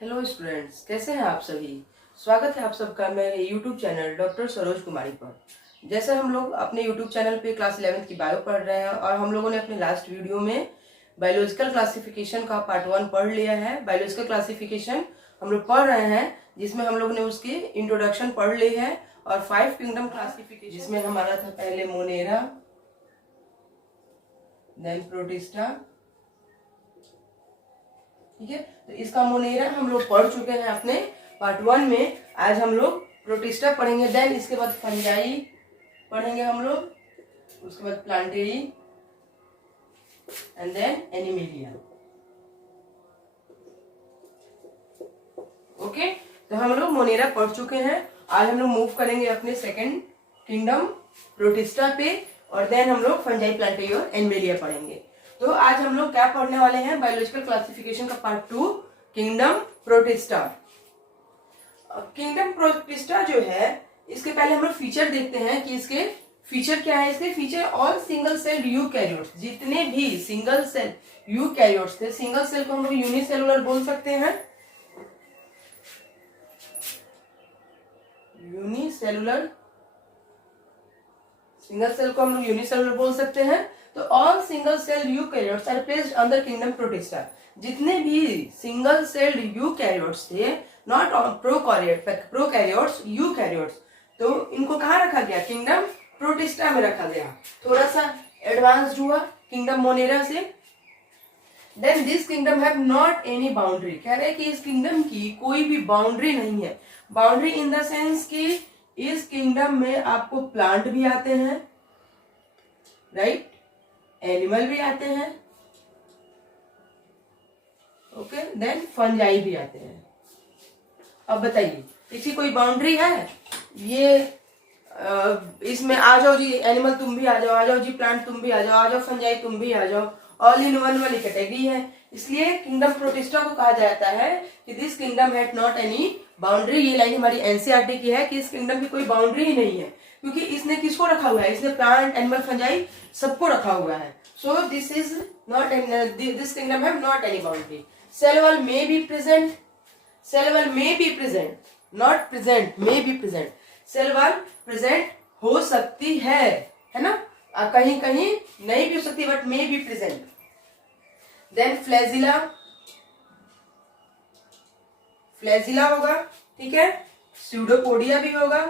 Hello students, कैसे हैं आप सभी। स्वागत है आप सबका मेरे यूट्यूब चैनल डॉक्टर सरोज कुमारी पर। जैसे हम लोग अपने यूट्यूब चैनल पे क्लास 11th की बायो पढ़ रहे हैं और हम लोगों ने अपने लास्ट वीडियो में बायोलॉजिकल क्लासिफिकेशन का पार्ट 1 पढ़ लिया है। बायोलॉजिकल क्लासिफिकेशन हम लोग पढ़ रहे हैं जिसमें हम लोगों ने उसकी इंट्रोडक्शन पढ़ ली है और 5 किंगडम क्लासिफिकेशन जिसमें हमारा था पहले मोनेरा, देन प्रोटिस्टा। ठीक है, तो इसका मोनेरा हम लोग पढ़ चुके हैं अपने पार्ट 1 में। आज हम लोग प्रोटिस्टा पढ़ेंगे, देन इसके बाद फंजाई पढ़ेंगे हम लोग, उसके बाद प्लांटेरी एंड देन एनिमेलिया। ओके, तो हम लोग मोनेरा पढ़ चुके हैं। आज हम लोग मूव करेंगे अपने सेकंड किंगडम प्रोटिस्टा पे और देन हम लोग फंजाई, प्लांटेरी और एनिमेलिया पढ़ेंगे। तो आज हम लोग क्या पढ़ने वाले हैं, बायोलॉजिकल क्लासिफिकेशन का part 2 kingdom protista. Kingdom protista जो है, इसके पहले हम लोग फीचर देखते हैं कि इसके फीचर क्या है। इसके feature all single cell eukaryotes, जितने भी सिंगल सेल यूकैरियोट्स थे, सिंगल सेल को हम लोग यूनिसेलुलर बोल सकते हैं, यूनिसेलुलर, सिंगल सेल को हम लोग यूनिसेलुलर बोल सकते हैं। तो all single cell eukaryotes are placed under kingdom Protista. जितने भी सिंगल सेल्ड यूकैरियोट्स थे, नॉट प्रोकैरियोट्स, यूकैरियोट्स, तो इनको कहाँ रखा गया, किंगडम प्रोटिस्टा में रखा गया। थोड़ा सा एडवांस्ड हुआ किंगडम मोनेरा से। Then this kingdom have not any boundary, कह रहे हैं कि इस किंगडम की कोई भी बाउंड्री नहीं है। बाउंड्री इन द सेंस कि इस किंगडम में आपको प्लांट भी आते हैं, राइट, एनिमल भी आते हैं, ओके, देन फंजाई भी आते हैं। अब बताइए, इसकी कोई बाउंड्री है? ये इसमें आ जाओ जी एनिमल तुम भी आ जाओ जी प्लांट तुम भी आ जाओ फंजाई तुम भी आ जाओ, ऑल इन वन वाली कैटेगरी है। इसलिए किंगडम प्रोटिस्टा को कहा जाता है कि this kingdom had not any boundary. ये लाइन हमारी एनसीईआरटी की है कि इस किंगडम की कोई बाउंड्री ही नहीं है, क्योंकि इसने किसको रखा हुआ है, इसने प्लांट, एनिमल, फंजाई सबको रखा हुआ है। So this is not, this kingdom have not any boundary. Cell wall may be present, cell wall may be present, not present, may be present. Cell wall present हो सकती है ना, कहीं कहीं नहीं भी हो सकती, but may be present. Then flagella, flagella होगा, ठीक है, स्यूडोपोडिया भी होगा,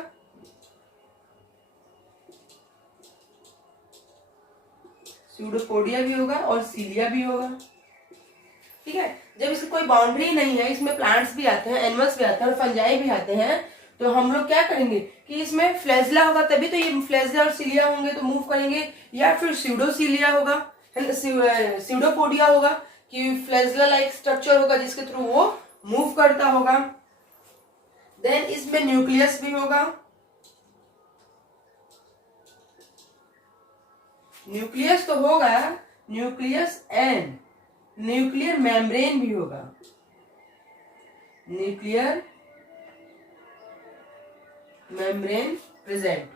स्यूडोपोडिया भी होगा और सीलिया भी होगा। ठीक है, जब इसकी कोई बाउंड्री नहीं है, इसमें प्लांट्स भी आते हैं, एनिमल्स भी आते हैं और फंजाई भी आते हैं, तो हम लोग क्या करेंगे कि इसमें फ्लैजिला होगा, तभी तो ये फ्लैजिला और सीलिया होंगे तो मूव करेंगे, या फिर स्यूडोसीलिया होगा, स्यूडोपोडिया होगा कि फ्लैजिला लाइक स्ट्रक्चर होगा जिसके थ्रू वो मूव करता होगा। देन इसमें न्यूक्लियस भी होगा, न्यूक्लियस तो होगा, न्यूक्लियस एंड न्यूक्लियर मेम्ब्रेन भी होगा, न्यूक्लियर मेम्ब्रेन प्रेजेंट।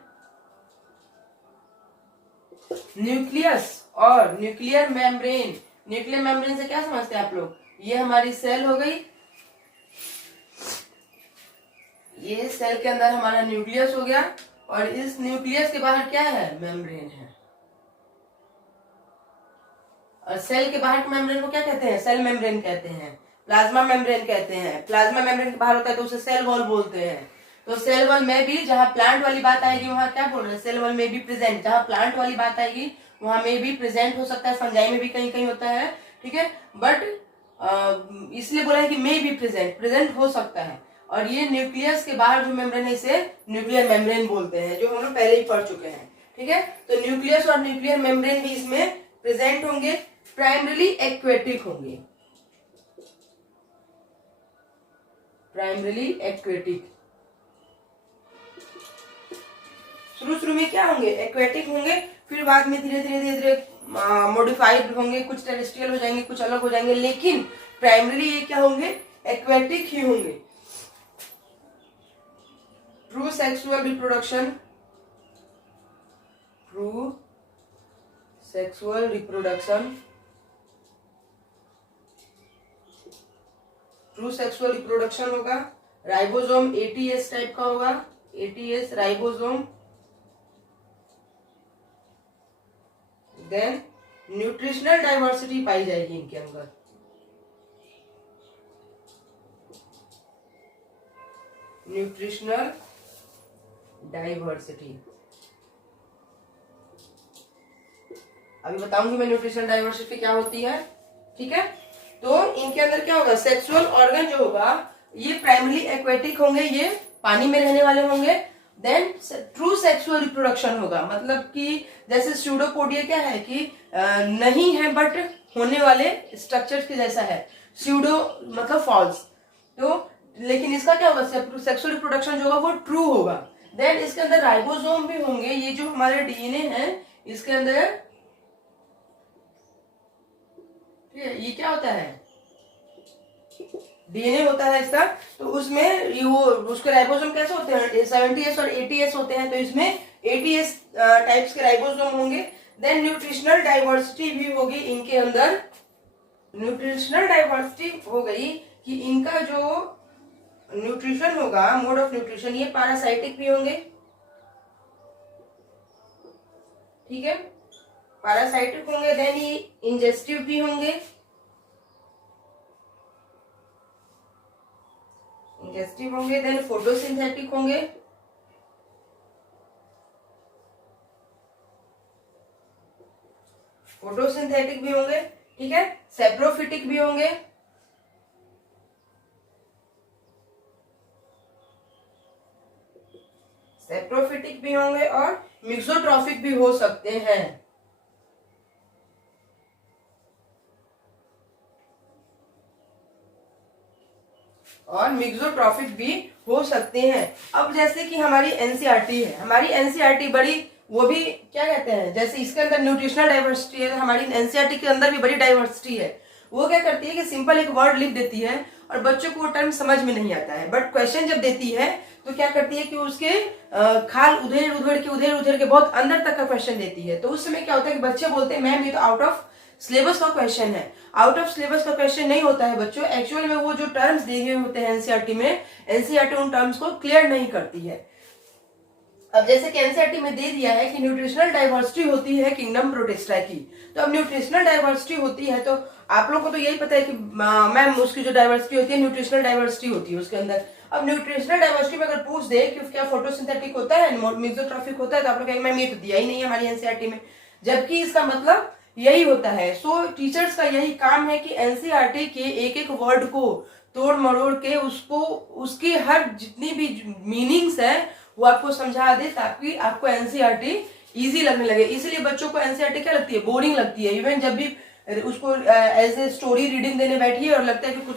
न्यूक्लियस और न्यूक्लियर मेम्ब्रेन, न्यूक्लियर मेम्ब्रेन से क्या समझते हैं आप लोग, ये हमारी सेल हो गई, ये सेल के अंदर हमारा न्यूक्लियस हो गया और इस न्यूक्लियस के बाहर क्या है, मेम्ब्रेन है। और सेल के बाहर के मेम्ब्रेन को क्या कहते हैं, सेल मेम्ब्रेन कहते हैं, प्लाज्मा मेम्ब्रेन कहते हैं। प्लाज्मा मेम्ब्रेन के बाहर होता है तो उसे सेल वॉल बोलते हैं। तो सेल वॉल में भी जहां प्लांट वाली बात आएगी वहां क्या बोल रहे हैं, सेल वॉल में भी प्रेजेंट, जहां प्लांट वाली बात आएगी वहां में भी प्रेजेंट हो सकता है, फंजाई में भी कहीं कहीं होता है, ठीक है, बट इसलिए बोला है कि मे भी प्रेजेंट, प्रेजेंट हो सकता है। और ये न्यूक्लियस के बाहर जो मेम्ब्रेन है इसे न्यूक्लियर मेम्ब्रेन बोलते हैं, जो हम लोग पहले ही पढ़ चुके हैं। ठीक है, तो न्यूक्लियस और न्यूक्लियर मेम्ब्रेन भी इसमें प्रेजेंट होंगे, प्राइमरीली एक्वेटिक होंगे, प्राइमरीली एक्वेटिक। शुरू में क्या होंगे, एक्वेटिक होंगे, फिर बाद में धीरे धीरे धीरे धीरे मॉडिफाइड होंगे, कुछ टेरेस्ट्रियल हो जाएंगे, कुछ अलग हो जाएंगे, लेकिन प्राइमरीली ये क्या होंगे, एक्वेटिक ही होंगे। True sexual reproduction, true sexual reproduction true sexual reproduction होगा, राइबोसोम एटीएस टाइप का होगा, eighty S ribosome, then nutritional diversity पाई जाएगी इनके अंदर, न्यूट्रिशनल डाइवर्सिटी। अभी बताऊंगी मैं न्यूट्रिशनल डाइवर्सिटी क्या होती है, ठीक है। तो इनके अंदर क्या होगा, सेक्सुअल ऑर्गन जो होगा ये प्राइमरी एक्वेटिक होंगे, ये पानी में रहने वाले होंगे। देन ट्रू सेक्सुअल रिप्रोडक्शन होगा, मतलब कि जैसे स्यूडोपोडिया क्या है कि नहीं है बट होने वाले स्ट्रक्चर्स के जैसा है, स्यूडो मतलब फॉल्स। तो लेकिन इसका क्या होगा, सेक्सुअल रिप्रोडक्शन जो होगा वो ट्रू होगा। देन इसके अंदर राइबोसोम भी होंगे, ये जो हमारे डीएनए है इसके अंदर, ये क्या होता है, डीएनए होता है इसका। तो उसमें वो उसके राइबोसोम कैसे होते हैं, 70S और 80S होते हैं, तो इसमें 80S टाइप्स के राइबोसोम होंगे। देन न्यूट्रिशनल डाइवर्सिटी भी होगी इनके अंदर। न्यूट्रिशनल डाइवर्सिटी हो गई कि इनका जो न्यूट्रिशन होगा, मोड ऑफ न्यूट्रिशन, ये पैरासाइटिक भी होंगे, ठीक है, पैरासाइटिक होंगे। देन ये इंजेस्टिव भी होंगे, इंजेस्टिव होंगे। देन फोटोसिंथेटिक होंगे, फोटोसिंथेटिक भी होंगे, ठीक है, सेप्रोफिटिक भी होंगे, सेप्रोफिटिक भी होंगे, और मिक्सोट्रॉफिक भी हो सकते हैं। और मिक्सोट्रॉफिक भी हो सकते हैं। अब जैसे कि हमारी एनसीईआरटी है, हमारी एनसीईआरटी बड़ी, वो भी क्या कहते हैं, जैसे इसके अंदर न्यूट्रिशनल डाइवर्सिटी है, हमारी एनसीईआरटी के अंदर भी बड़ी डाइवर्सिटी है। वो क्या करती है कि सिंपल एक वर्ड लिख देती है और बच्चों को वो टर्म समझ में नहीं आता है, बट क्वेश्चन जब देती है तो क्या करती है कि उसके खाल उधेड़ उधेड़ के बहुत अंदर तक का क्वेश्चन देती है। तो उस समय क्या होता है कि बच्चे बोलते हैं मैम ये तो आउट ऑफ सिलेबस का क्वेश्चन है। आउट ऑफ सिलेबस का क्वेश्चन नहीं होता है बच्चों, एक्चुअल में वो जो टर्म्स दिए हुए होते हैं एनसीईआरटी में, एनसीईआरटी उन टर्म्स को क्लियर नहीं करती है। अब जैसे कि एनसीईआरटी में दे दिया है कि न्यूट्रिशनल डाइवर्सिटी होती है किंगडम प्रोटिस्टा की, तो अब न्यूट्रिशनल डाइवर्सिटी होती है तो आप लोगों को तो यही पता है कि मैम उसकी जो डाइवर्सिटी होती है न्यूट्रिशनल डाइवर्सिटी होती है उसके अंदर। अब न्यूट्रिशनल डाइवर्सिटी में अगर पूछ दे कि क्या फोटोसिंथेटिक होता है, मिक्सोट्रॉफिक होता है, तो आप लोग कहेंगे मैम ये तो दिया ही नहीं है हमारी एनसीईआरटी में, जबकि इसका मतलब यही होता है। सो टीचर्स का यही काम है कि एनसीईआरटी के एक एक वर्ड को तोड़ मरोड़ के उसको, उसकी हर जितनी भी मीनिंग्स है वो आपको समझा दे, ताकि आपको एनसीईआरटी इजी लगने लगे। इसलिए बच्चों को एनसीईआरटी क्या लगती है, बोरिंग लगती है। इवन जब भी उसको एज ए स्टोरी रीडिंग देने बैठिए और लगता है कि कुछ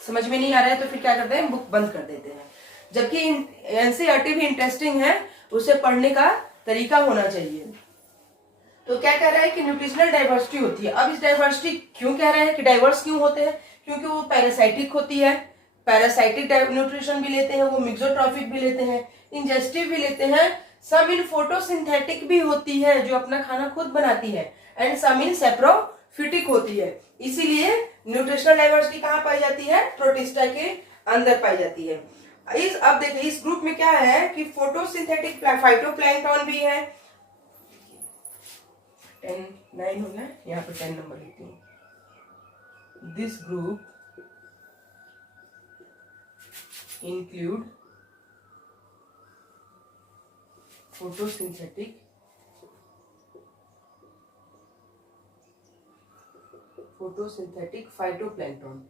समझ में नहीं आ रहा है, तो फिर क्या करते हैं, बुक बंद कर देते हैं। जबकि एनसीईआरटी भी इंटरेस्टिंग है, उसे पढ़ने का तरीका होना चाहिए। तो क्या कह रहा है कि न्यूट्रिशनल डाइवर्सिटी होती है। अब इस डाइवर्सिटी क्यों कह रहे हैं कि डाइवर्स क्यों होते हैं, क्योंकि वो पैरासाइटिक होती है, पैरासाइटिक न्यूट्रिशन भी लेते हैं, वो मिक्सोट्रॉफिक भी लेते हैं, इंजेस्टिव भी लेते हैं, सम इन फोटोसिंथेटिक भी होती है जो अपना खाना खुद बनाती है, एंड सम इन सेप्रोफिटिक होती है। इसीलिए न्यूट्रिशनल डाइवर्सिटी कहाँ पाई जाती है, प्रोटिस्टा के अंदर पाई जाती है। अब देखिए इस ग्रुप में क्या है कि फोटोसिंथेटिक फाइटोप्लैंक्टन भी है, 9 हो गया, यहाँ पे 10 नंबर लिखती हूँ। This group include photosynthetic phytoplankton,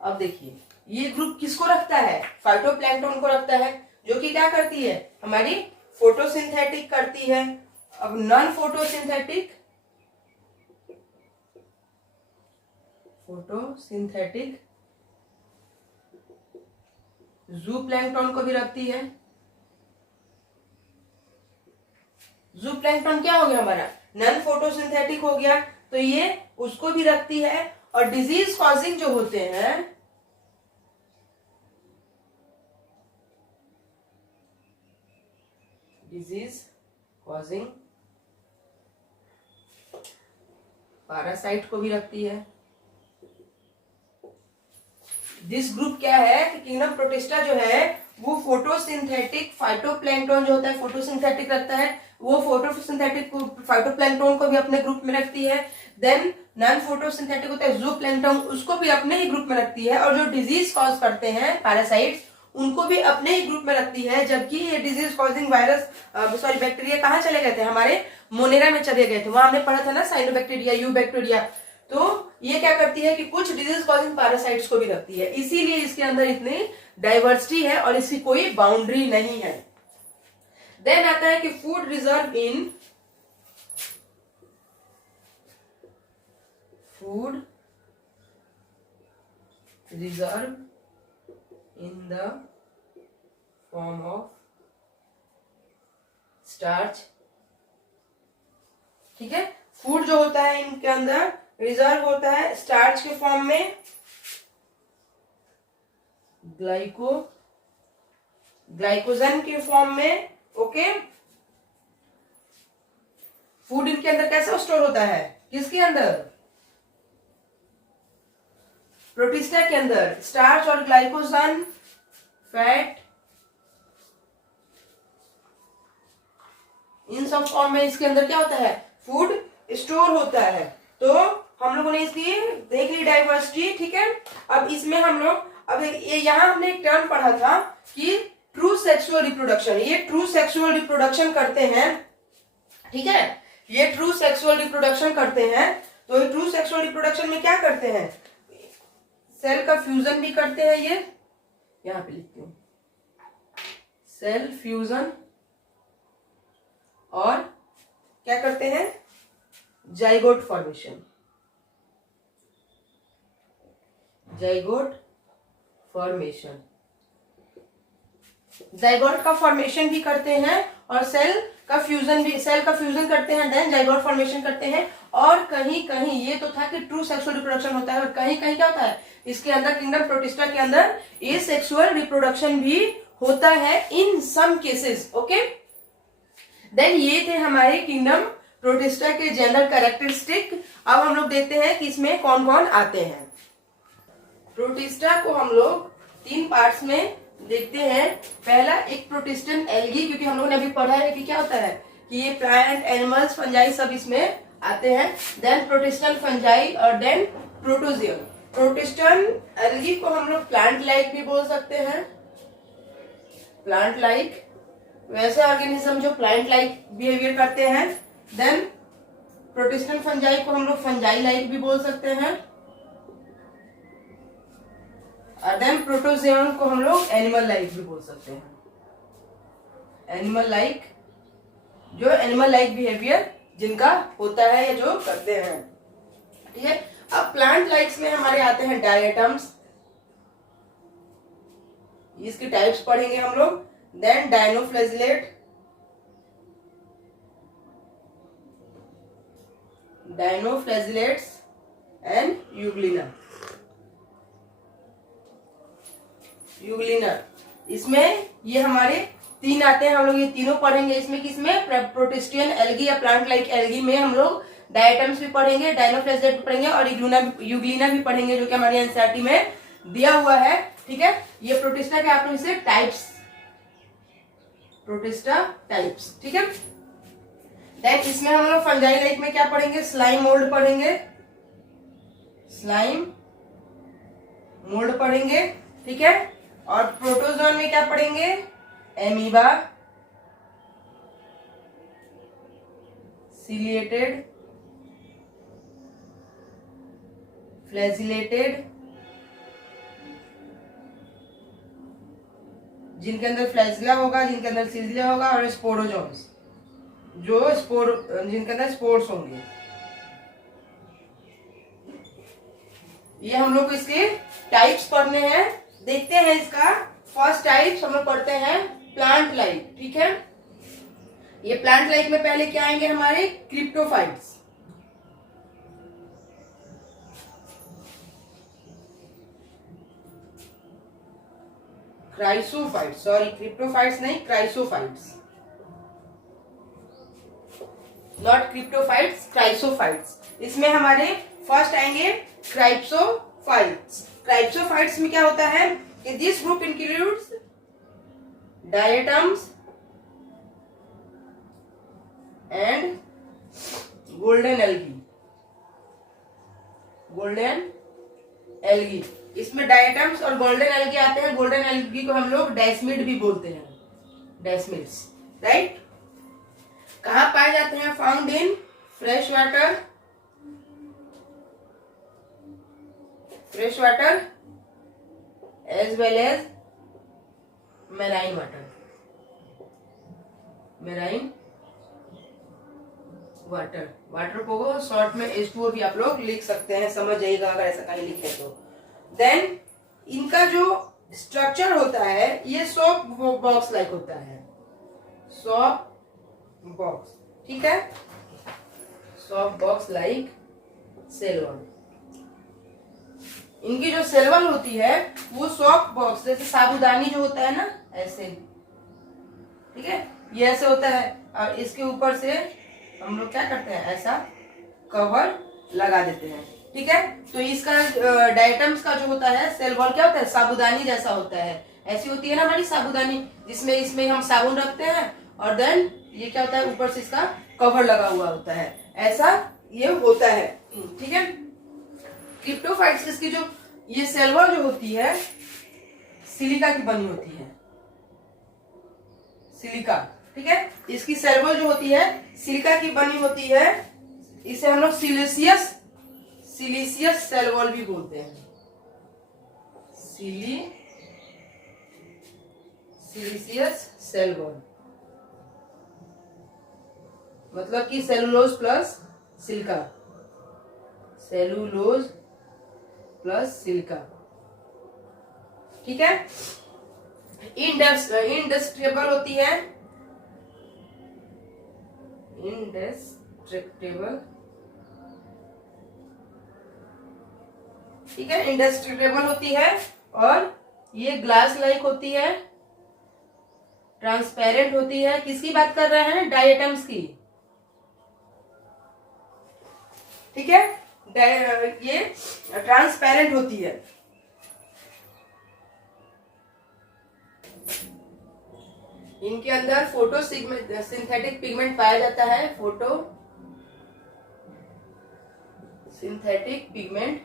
अब देखिए ये ग्रुप किसको रखता है, फाइटोप्लैंक्टन को रखता है, जो कि क्या करती है, हमारी फोटोसिंथेटिक करती है। अब नॉन फोटोसिंथेटिक ज़ूप्लैंक्टन को भी रखती है। ज़ूप्लैंक्टन क्या हो गया हमारा, नॉन फोटोसिंथेटिक हो गया, तो ये उसको भी रखती है। और डिजीज कॉजिंग जो होते हैं, डिजीज कॉजिंग पैरासाइट को भी रखती है। दिस ग्रुप क्या है कि किंगडम प्रोटिस्टा जो है वो फोटोसिंथेटिक फाइटोप्लैंक्टन जो होता है फोटोसिंथेटिक रखता है, वो फोटोसिंथेटिक फाइटोप्लैंक्टन को भी अपने ग्रुप में रखती है। देन नॉन फोटोसिंथेटिक होता है जूप्लैंक्टन, उसको भी अपने ही ग्रुप में रखती है। और जो डिजीज कॉज करते हैं पैरासाइट्स, उनको भी अपने ही ग्रुप में रखती है। जबकि ये disease causing virus sorry bacteria कहाँ चले गए थे, हमारे मोनेरा में चले गए थे। वहां हमने पढ़ा था ना साइनोबैक्टीरिया, यू बैक्टीरिया। तो ये क्या करती है कि कुछ डिजीज कॉजिंग पैरासाइट्स को भी रखती है, इसीलिए इसके अंदर इतनी डाइवर्सिटी है और इसकी कोई बाउंड्री नहीं है। देन आता है कि food reserve in the form of starch. ठीक है, फूड जो होता है इनके अंदर रिजर्व होता है स्टार्च के फॉर्म में, ग्लाइकोजन के फॉर्म में। ओके, फूड इनके अंदर कैसे स्टोर होता है, किसके अंदर, प्रोटिस्टा के अंदर। स्टार्च और ग्लाइकोजन, फैट, इन सब फॉर्म में इसके अंदर क्या होता है, फूड स्टोर होता है। तो हम लोगों ने इसकी देख ली डाइवर्सिटी। ठीक है, अब इसमें हम लोग अब यहाँ हमने एक टर्म पढ़ा था कि ट्रू सेक्सुअल रिप्रोडक्शन। ये ट्रू सेक्सुअल रिप्रोडक्शन करते हैं। ठीक है, ये ट्रू सेक्सुअल रिप्रोडक्शन करते हैं। तो ये ट्रू सेक्सुअल रिप्रोडक्शन में क्या करते हैं, सेल का फ्यूजन भी करते हैं। ये यहां पे लिखती हूं, सेल फ्यूजन, और क्या करते हैं, जाइगोट फॉर्मेशन। जाइगोट का फॉर्मेशन भी करते हैं और सेल का फ्यूजन करते हैं, देन जाइगोट फॉर्मेशन करते हैं। और कहीं कहीं ये तो था कि ट्रू सेक्सुअल रिप्रोडक्शन होता है, और कहीं कहीं क्या होता है इसके अंदर, किंगडम प्रोटिस्टा के अंदर एसेक्सुअल रिप्रोडक्शन भी होता है इन सम केसेस। ओके, देन ये थे हमारे किंगडम प्रोटिस्टा के जनरल कैरेक्टरिस्टिक। अब हम लोग देखते हैं कि इसमें कौन कौन आते हैं। प्रोटिस्टा को हम लोग 3 पार्ट्स में देखते हैं। पहला एक प्रोटिस्टन एल्गी, क्योंकि हम लोगों ने अभी पढ़ा है कि क्या होता है कि ये प्लांट, एनिमल्स, फंजाई सब इसमें आते हैं। देन प्रोटिस्टन फंजाई और देन प्रोटोजियम। प्रोटिस्टन एल्गी को हम लोग प्लांट लाइक भी बोल सकते हैं, प्लांट लाइक, वैसे ऑर्गेनिज्म जो प्लांट लाइक बिहेवियर करते हैं। देन प्रोटिस्टन फंजाई को हम लोग फंजाई लाइक भी बोल सकते हैं, और देन प्रोटोजियम को हम लोग एनिमल लाइक भी बोल सकते हैं। एनिमल लाइक, जो एनिमल लाइक बिहेवियर जिनका होता है या जो करते हैं। ठीक है, अब प्लांट लाइक्स में हमारे आते हैं डायटम्स, इसकी टाइप्स पढ़ेंगे हम लोग। Then dinoflagellate, dinoflagellates and euglena. इसमें ये हमारे 3 आते हैं, हम लोग ये तीनों पढ़ेंगे इसमें। किसमें, प्रोटिस्टियन एल्गी या प्लांट लाइक एल्गी में हम लोग डायटम्स भी पढ़ेंगे, डायनोफ्लैजिलेट भी पढ़ेंगे और यूग्लिना भी पढ़ेंगे, जो कि हमारे एनसीईआरटी में दिया हुआ है। ठीक है, ये प्रोटिस्टा के आप लोग इसे टाइप्स, प्रोटिस्टा टाइप्स। ठीक है, देन इसमें हम लोग फंजाई लाइक में क्या पढ़ेंगे, स्लाइम मोल्ड पढ़ेंगे, स्लाइम मोल्ड पढ़ेंगे। ठीक है, और प्रोटोजोन में क्या पढ़ेंगे, एमीबा, सिलिएटेड, फ्लैजिलेटेड, जिनके अंदर फ्लैजिला होगा, जिनके अंदर सिलिया होगा, और स्पोरोजोन्स, जो जिनके अंदर स्पोर्स होंगे। ये हम लोग को इसके टाइप्स पढ़ने हैं। देखते हैं इसका फर्स्ट टाइप्स हम लोग पढ़ते हैं, प्लांट लाइक। ठीक है, ये प्लांट लाइक में पहले क्या आएंगे हमारे, क्रिप्टोफाइट्स। क्राइसोफाइट्स, सॉरी क्रिप्टोफाइट्स नहीं, क्राइसोफाइट्स। नॉट क्रिप्टोफाइट्स, क्राइप्सोफाइट्स। इसमें हमारे फर्स्ट आएंगे क्राइप्सोफाइट्स। क्राइप्सोफाइट्स में क्या होता है कि this group includes diatoms and golden algae. Golden algae, इसमें डायटम्स और गोल्डन एल्गी आते हैं। गोल्डन एल्गी को हम लोग डेस्मिड भी बोलते हैं, डेस्मिड्स, राइट। कहाँ पाए जाते हैं? Found in fresh water, fresh water as well as marine water, marine water. Water को शॉर्ट में H2O भी आप लोग लिख सकते हैं, समझ जाइएगा अगर ऐसा कहीं लिखे तो। देन इनका जो स्ट्रक्चर होता है ये सॉफ्ट बॉक्स लाइक होता है, सॉफ्ट बॉक्स, ठीक है, soft box like cell wall. इनकी जो सेल वॉल होती है वो सॉफ्ट बॉक्स, जैसे साबुदानी जो होता है ना, ऐसे, ठीक है, ये ऐसे होता है। और इसके ऊपर से हम लोग क्या करते हैं, ऐसा कवर लगा देते हैं, ठीक है। तो इसका डायटम्स का जो होता है सेल वॉल क्या होता है, साबुदानी जैसा होता है। ऐसी होती है ना हमारी साबुदानी, जिसमें इसमें हम साबुन रखते हैं और देन ये क्या होता है, ऊपर से इसका कवर लगा हुआ होता है, ऐसा ये होता है, ठीक है। क्रिप्टोफाइट्स, इसकी जो ये सेल वॉल जो होती है सिलिका की बनी होती है, सिलिका, ठीक है। इसकी सेल वॉल जो होती है सिलिका की बनी होती है। इसे हम लोग सिलिशियस सेल वॉल भी बोलते हैं, सिलिशियस सेल वॉल, मतलब कि cellulose plus silica, cellulose plus silica, ठीक है। इंडेस्ट्रेबल होती है, इंडेस्ट्रेक्टेबल, ठीक है, इंडेस्ट्रेक्टेबल होती है। और ये ग्लास लाइक होती है, ट्रांसपेरेंट होती है। किसकी बात कर रहे हैं? डायटम्स की, ठीक है। ये ट्रांसपेरेंट होती है। इनके अंदर फोटो सिंथेटिक पिगमेंट पाया जाता है, photo synthetic pigment,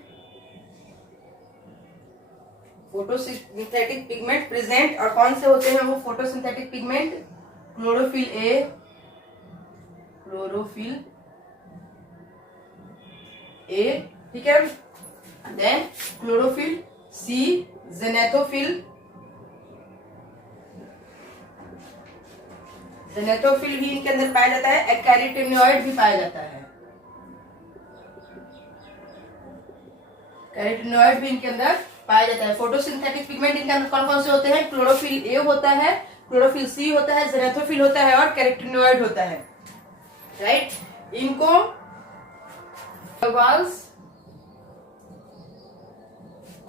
photosynthetic pigment present. और कौन से होते हैं वो photosynthetic pigment? Chlorophyll A, chlorophyll A, ठीक है। देन क्लोरोफिल सी, जेनेथोफिल, जेनेथोफिल भी इनके अंदर पाया जाता है। एक कैरोटीनॉइड भी पाया जाता है, कैरोटीनॉइड भी इनके अंदर पाया जाता है। फोटोसिंथेटिक पिगमेंट इनके अंदर कौन कौन से होते हैं? क्लोरोफिल ए होता है, क्लोरोफिल सी होता है, जेनेथोफिल होता है और कैरोटीनॉइड होता है, राइट। इनको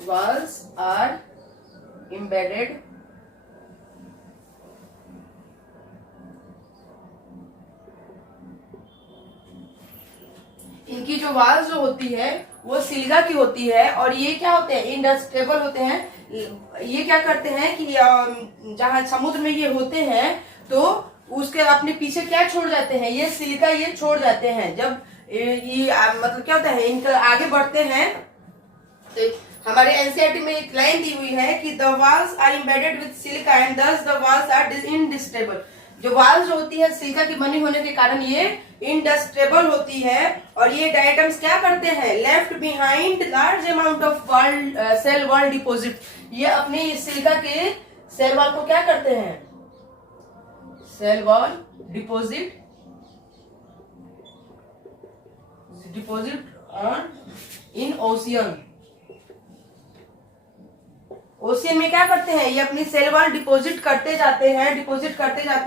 walls are embedded इनकी जो वाल्स जो होती है वो सिलिका की होती है। और ये क्या होते हैं? इंडस्ट्रेबल होते हैं। ये क्या करते हैं कि जहां समुद्र में ये होते हैं तो उसके अपने पीछे क्या छोड़ जाते हैं? ये सिलिका ये छोड़ जाते हैं। जब ये मतलब क्या होता है, इनका आगे बढ़ते हैं तो हमारे एनसीईआरटी में एक लाइन दी हुई है कि the walls are embedded with silica and thus the walls are indestructible. जो वाल्स जो होती है सिलिका की बनी होने के कारण ये इनडस्टेबल होती है। और ये डायटम्स क्या करते हैं? Left behind large amount of cell wall deposit. ये अपने सिलिका के सेल वॉल को क्या करते हैं? Cell wall deposit on in ocean. Ocean में क्या करते हैं? ये अपनी सेल वॉल डिपोजिट करते जाते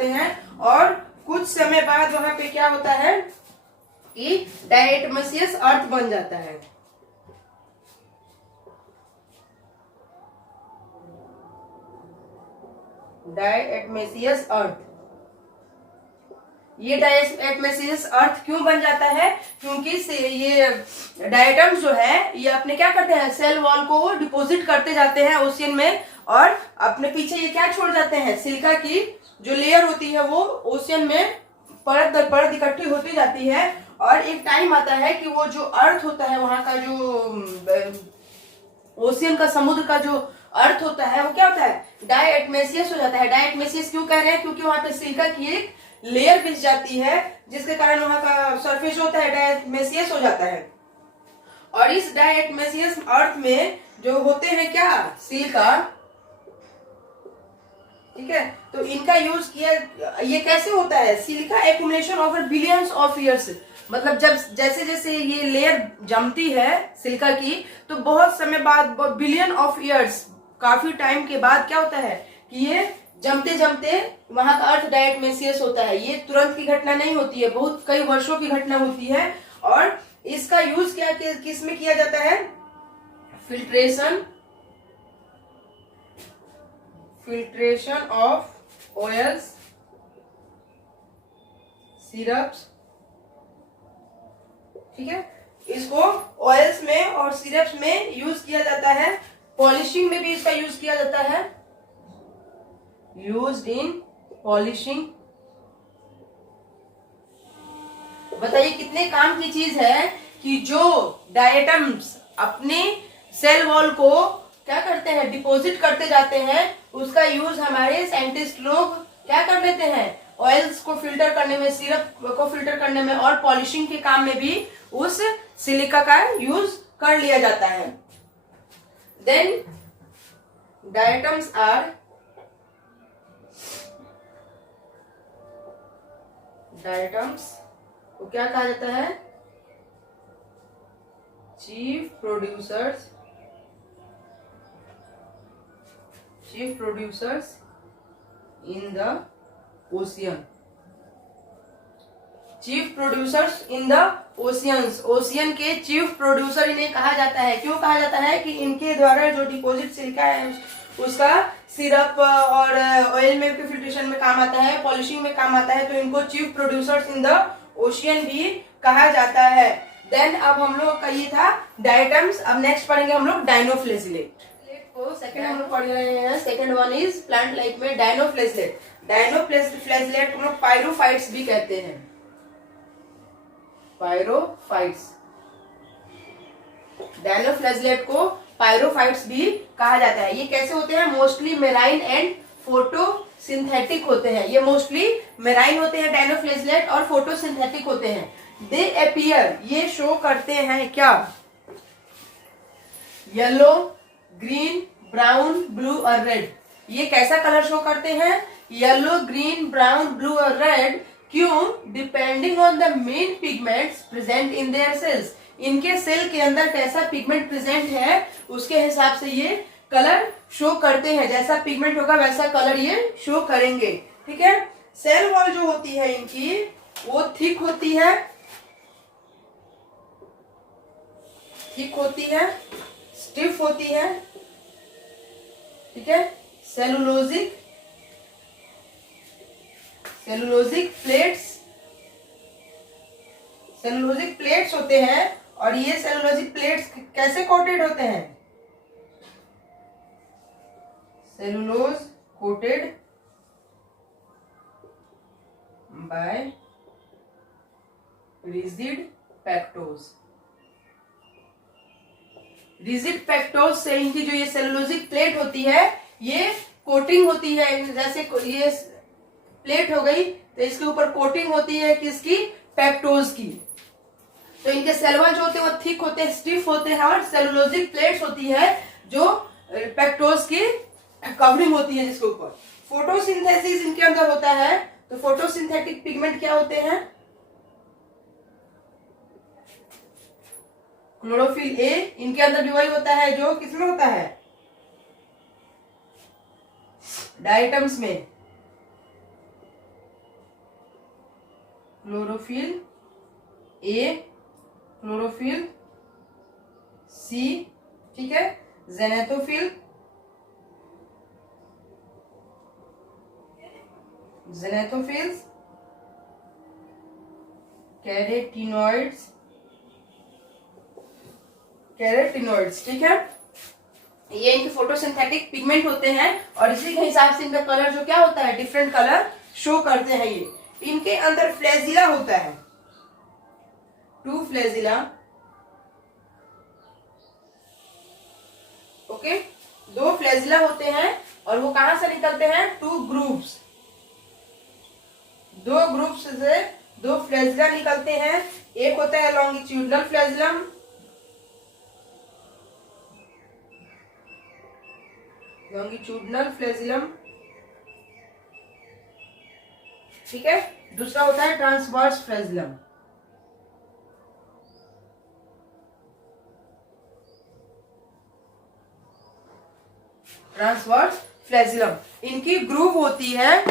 हैं और कुछ समय बाद वहां पे क्या होता है कि डायटमसियस अर्थ बन जाता है। डायटमेसियस अर्थ, ये डायटमेसियस अर्थ क्यों बन जाता है? क्योंकि ये डायटम्स जो है ये अपने क्या करते हैं, सेल वॉल को डिपॉजिट करते जाते हैं ओशियन में, और अपने पीछे ये क्या छोड़ जाते हैं, सिलिका की जो लेयर होती है वो ओशियन में परत दर परत इकट्ठी होती जाती है, और एक टाइम आता है कि वो जो अर्थ होता है, वहां का जो ओशियन का, समुद्र का जो अर्थ होता है, वो क्या होता है, डायटमेसियस हो जाता है। डायटमेसियस क्यों कह रहे हैं? क्योंकि वहां पे सिलिका की एक लेयर बिछ जाती है, जिसके कारण वहां का सरफेस होता है डायटमेसियस हो जाता है। और इस डायटमेसियस अर्थ में जो होते हैं क्या, सिलिका, ठीक है, तो इनका यूज किया, ये कैसे होता है, silica accumulation over billions of years, मतलब जब जैसे जैसे ये लेयर जमती है सिलिका की, तो बहुत समय बाद, बिलियन ऑफ ईयर्स, काफी टाइम के बाद क्या होता है कि ये जमते जमते वहां का अर्थ डायटमेसियस होता है। ये तुरंत की घटना नहीं होती है, बहुत कई वर्षों की घटना होती है। और इसका यूज क्या किस में किया जाता है, फिल्ट्रेशन ऑफ ऑयल्स, सिरप्स, ठीक है, इसको ऑयल्स में और सिरप्स में यूज किया जाता है। पॉलिशिंग में भी इसका यूज किया जाता है, यूज्ड इन पॉलिशिंग। बताइए कितने काम की चीज है कि जो डायटम्स अपने सेल वॉल को क्या करते हैं, डिपॉजिट करते जाते हैं, उसका यूज हमारे साइंटिस्ट लोग क्या कर लेते हैं, ऑयल्स को फिल्टर करने में, सिरप को फिल्टर करने में, और पॉलिशिंग के काम में भी उस सिलिका का यूज कर लिया जाता है। देन डायटम्स आर डायटम्स को क्या कहा जाता है, chief producers in the ocean. Chief producers in the oceans, ocean के चीफ प्रोड्यूसर इन्हें कहा जाता है। क्यों कहा जाता है? कि इनके द्वारा जो डिपॉजिट सिलिका है उसका सिरप और ऑयल में फिल्ट्रेशन में काम आता है, पॉलिशिंग में काम आता है, तो इनको chief producers in the ocean भी कहा जाता है। देन अब हम लोग का ये था डायटम्स। अब नेक्स्ट पढ़ेंगे हम लोग डायनोफ्लेजिलेट को। सेकंड हम लोग पढ़ रहे हैं, second one is plant life में डायनोफ्लेजिलेट। डायनोफ्लेजिलेट हम लोग पायरोफाइट्स भी कहते हैं, पायरोफाइट्स। डायनोफ्लेजिलेट को पायरोफाइट्स भी कहा जाता है। ये कैसे होते हैं? मोस्टली मेराइन एंड फोटोसिंथेटिक होते हैं। ये मोस्टली मेराइन होते हैं डायनोफ्लेजिलेट, और फोटोसिंथेटिक होते हैं। दे अपीयर, ये शो करते हैं क्या? येलो, ग्रीन, ब्राउन, ब्लू और रेड। ये कैसा कलर शो करते हैं? येलो, ग्रीन, ब्राउन, ब्लू और रेड। क्यों? Depending on the main pigments present in their cells. इनके सेल के अंदर कैसा पिगमेंट प्रेजेंट है उसके हिसाब से ये कलर शो करते हैं। जैसा पिगमेंट होगा वैसा कलर ये शो करेंगे, ठीक है। सेल वॉल जो होती है इनकी वो थिक होती है, स्टिफ होती है, ठीक है। सेलुलोजिक प्लेट्स होते हैं। और ये सेलुलोजिक प्लेट्स कैसे कोटेड होते हैं? Cellulose coated by rigid pectose. Rigid pectose से इनकी जो ये सेलुलोजिक प्लेट होती है ये कोटिंग होती है। जैसे ये प्लेट हो गई तो इसके ऊपर कोटिंग होती है किसकी? पैक्टोज की। तो इनके सेल वॉल जो होते हैं वो थिक होते हैं, स्टिफ होते हैं, और सेलुलोजिक प्लेट्स होती है जो पैक्टोज की कवरिंग होती है जिसके ऊपर। फोटोसिंथेसिस इनके अंदर होता है। तो फोटोसिंथेटिक पिगमेंट क्या होते हैं? क्लोरोफिल ए। इनके अंदर भी वही होता है जो किसमें होता है? डायटम्स में। क्लोरोफिल ए, क्लोरोफिल सी, ठीक है, जेनेथोफिल, जेनेथोफिल्स कैरेटिनॉइड्स, कैरेटिनॉइड्स, ठीक है। ये इनके फोटोसिंथेटिक पिगमेंट होते हैं और इसी के हिसाब से इनका कलर जो क्या होता है, डिफरेंट कलर शो करते हैं। ये इनके अंदर फ्लैजिला होता है, 2 फ्लैजिला, ओके, 2 फ्लैजिला होते हैं और वो कहां से निकलते हैं, 2 ग्रुप्स, 2 ग्रुप्स से 2 फ्लैजिला निकलते हैं। एक होता है लॉन्गिट्यूडनल फ्लैजिलम, लॉन्गिट्यूडनल फ्लैजिलम, ठीक है। दूसरा होता है ट्रांसवर्स फ्लैजिलम, ट्रांसवर्स फ्लैजिलम। इनकी ग्रूव होती है,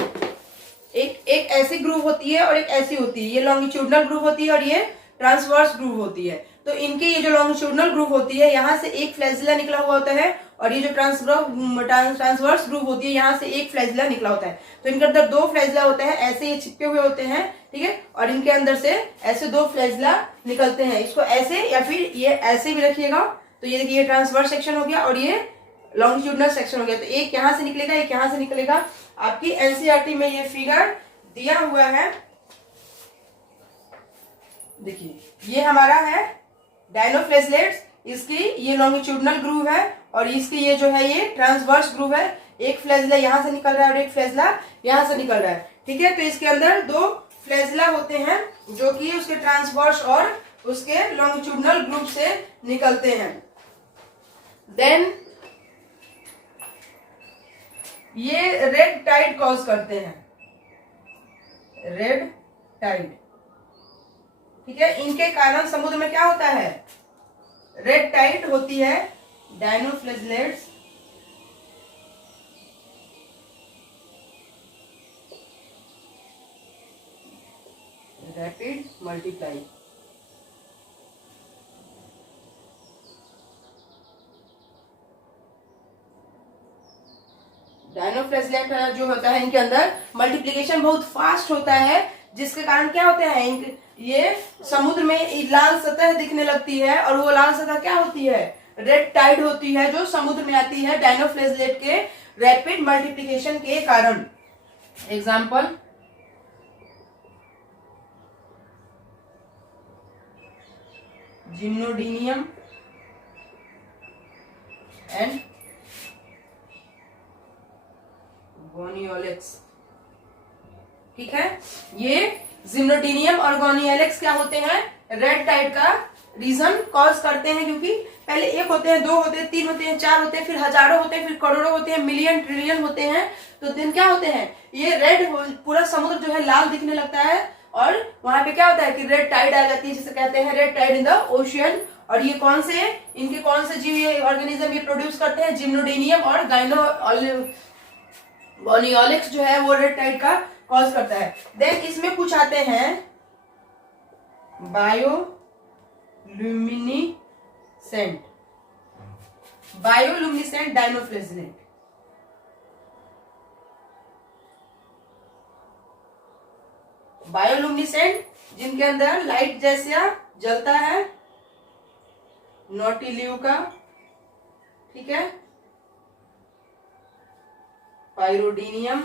एक ऐसी ग्रूव होती है और एक ऐसी होती है। ये लॉन्गिट्यूडनल ग्रूव होती है और ये ट्रांसवर्स ग्रूव होती है। तो इनके ये जो लॉन्गिट्यूडनल ग्रूव होती है, यहाँ से एक फ्लैजिला निकला हुआ होता है और ये जो ट्रांसवर्स ग्रूव होती है, यहाँ से एक फ्लैजिला निकला होता है। तो इनके अंदर 2 फ्लैजिला होते हैं, ऐसे ये चिपके हुए होते हैं, ठीक है। और इनके अंदर से ऐसे 2 फ्लैजिला निकलते हैं। इसको ऐसे या फिर ये ऐसे भी रखिएगा। तो ये देखिए, ये ट्रांसवर्स सेक्शन हो गया और ये लॉन्गिट्यूडनल सेक्शन हो गया। तो एक यहाँ से निकलेगा, एक यहाँ से निकलेगा। आपकी एनसीईआरटी में ये फिगर दिया हुआ है, देखिए, ये हमारा है डायनोफ्लैजिलेट्स। इसकी ये लॉन्गिट्यूडनल ग्रूव है और इसकी ये जो है ये ट्रांसवर्स ग्रूव है। एक फ्लैजिला यहाँ से निकल रहा है और एक फ्लैजिला यहाँ से निकल रहा है, ठीक है। तो इसके अंदर 2 फ्लैजिला होते हैं जो कि उसके ट्रांसवर्स और उसके लॉन्गिट्यूडनल ग्रुप से निकलते हैं। देन ये रेड टाइड कॉज करते हैं, रेड टाइड, ठीक है। इनके कारण समुद्र में क्या होता है, रेड टाइड होती है। डायनोफ्लैजिलेट्स रैपिड मल्टीप्लाई, डायनोफ्लैजिलेट जो होता है इनके अंदर मल्टीप्लिकेशन बहुत फास्ट होता है, जिसके कारण क्या होता है, ये समुद्र में लाल सतह दिखने लगती है और वो लाल सतह क्या होती है, रेड टाइड होती है, जो समुद्र में आती है डायनोफ्लैजिलेट के रैपिड मल्टीप्लिकेशन के कारण। एग्जाम्पल, जिम्नोडीनियम एंड गोनियोलेक्स, ठीक है। ये जिम्नोडीनियम और गोनियोलेक्स क्या होते हैं, रेड टाइड का रीजन कॉज करते हैं, क्योंकि पहले 1 होते हैं, 2 होते हैं, 3 होते हैं, 4 होते हैं, फिर हजारों होते हैं, फिर करोड़ों होते हैं, मिलियन ट्रिलियन होते हैं। तो दिन क्या होते हैं, ये रेड, पूरा समुद्र जो है लाल दिखने लगता है और वहां पे क्या होता है कि रेड टाइड आ जाती है, जिसे कहते हैं red tied in the ocean. और ये इनके कौन से जीव, ये ऑर्गेनिज्म ये प्रोड्यूस करते हैं, जिम्नोडीनियम और गोनियोलेक्स जो है वो रेड टाइड का कॉज करता है। देन इसमें कुछ आते हैं बायोल्यूमिनिसेंट, बायोल्यूमिनिसेंट डायनोफ्लैजिलेट, बायोल्यूमिनिसेंट जिनके अंदर लाइट जैसा जलता है, नोटिल्यूका, ठीक है, पायरोडीनियम,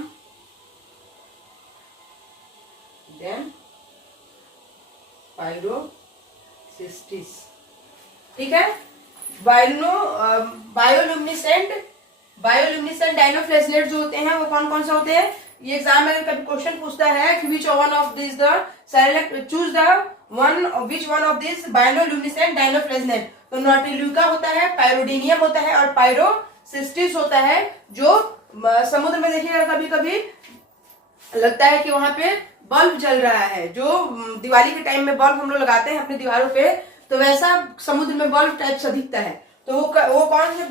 देन पायरोसिस्टिस, ठीक है। बायोल्यूमिनिसेंट डायनोफ्लैजिलेट जो होते हैं वो कौन कौन से होते हैं, ये एग्जाम में कभी क्वेश्चन पूछता है कि which one of this the select choose the one which one of this bioluminescent dinoflagellate. तो नोटिल्यूका होता है, पायरोडीनियम होता है और पायरोसिस्टिस होता है। जो समुद्र में देखिएगा कभी कभी लगता है कि वहां पे बल्ब जल रहा है, जो दिवाली के टाइम में बल्ब हम लोग लगाते हैं अपने दीवारों पे, तो वैसा समुद्र में बल्ब टाइप से दिखता है। तो वो कौन से